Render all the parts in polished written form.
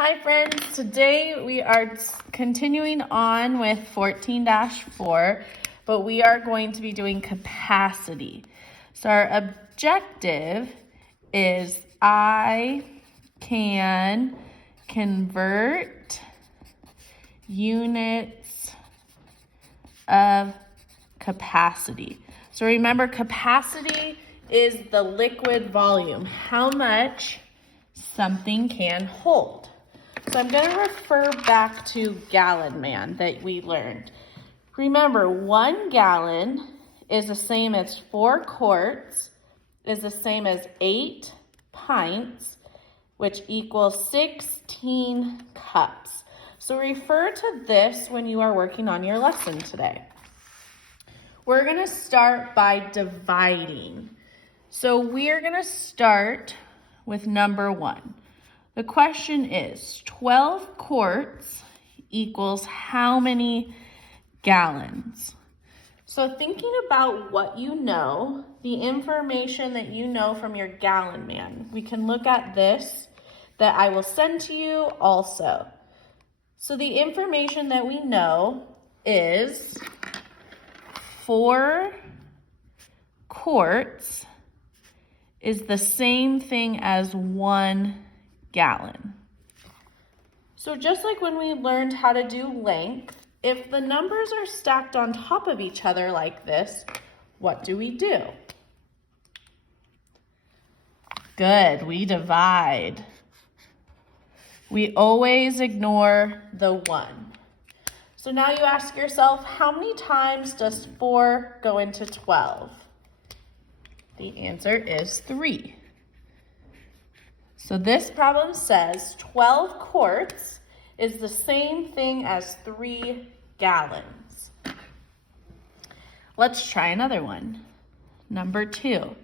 Hi friends, today we are continuing on with 14-4, but we are going to be doing capacity. So our objective is I can convert units of capacity. So remember, capacity is the liquid volume, how much something can hold. So I'm going to refer back to gallon man that we learned. Remember, 1 gallon is the same as 4 quarts, is the same as 8 pints, which equals 16 cups. So refer to this when you are working on your lesson today. We're going to start by dividing. So we're going to start with number 1. The question is 12 quarts equals how many gallons? So thinking about what you know, the information that you know from your gallon man, we can look at this that I will send to you also. So the information that we know is 4 quarts is the same thing as 1 gallon. So just like when we learned how to do length, if the numbers are stacked on top of each other like this, what do? Good, we divide. We always ignore the 1. So now you ask yourself, how many times does 4 go into 12? The answer is 3. So this problem says 12 quarts is the same thing as 3 gallons. Let's try another one. Number 2.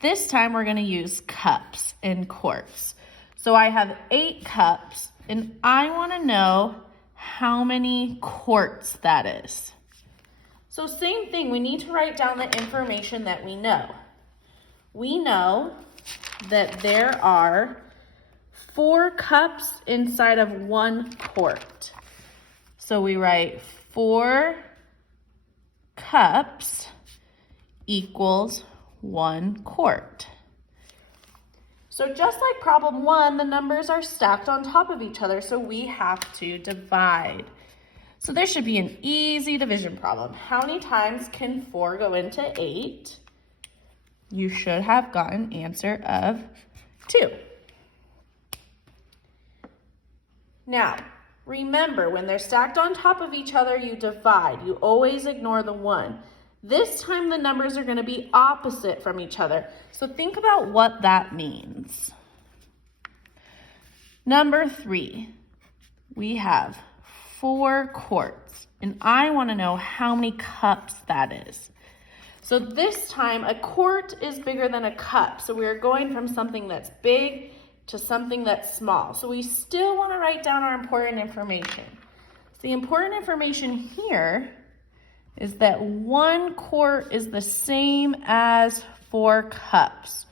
This time we're going to use cups and quarts. So I have 8 cups and I want to know how many quarts that is. So same thing, we need to write down the information that we know. We know that there are 4 cups inside of 1 quart. So we write 4 cups equals 1 quart. So just like problem 1, the numbers are stacked on top of each other, so we have to divide. So this should be an easy division problem. How many times can 4 go into 8? You should have gotten an answer of 2. Now, remember, when they're stacked on top of each other, you divide. You always ignore the 1. This time the numbers are going to be opposite from each other. So think about what that means. Number 3, we have 4 quarts, and I want to know how many cups that is. So this time, a quart is bigger than a cup. So we're going from something that's big to something that's small. So we still want to write down our important information. So the important information here is that 1 quart is the same as 4 cups.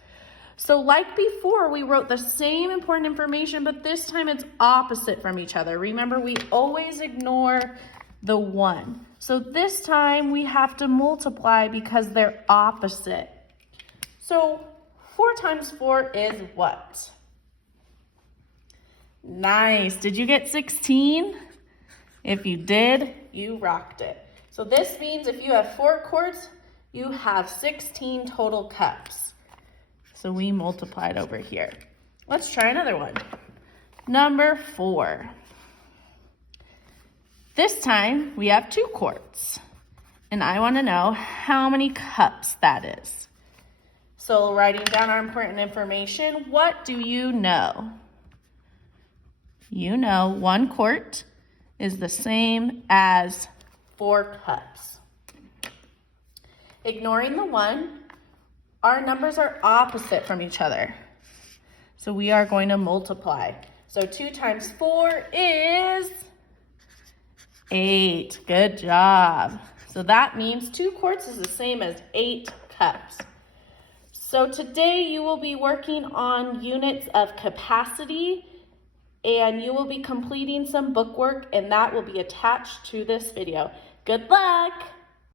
So like before, we wrote the same important information, but this time it's opposite from each other. Remember, we always ignore the 1. So this time we have to multiply because they're opposite. So 4 times 4 is what? Nice. Did you get 16? If you did, you rocked it. So this means if you have 4 quarts, you have 16 total cups. So we multiplied over here. Let's try another one. Number 4. This time we have 2 quarts, and I want to know how many cups that is. So writing down our important information, what do you know? You know 1 quart is the same as 4 cups. Ignoring the 1, our numbers are opposite from each other. So we are going to multiply. So 2 times 4 is 8. Good job. So that means 2 quarts is the same as 8 cups. So today you will be working on units of capacity and you will be completing some bookwork, and that will be attached to this video. Good luck!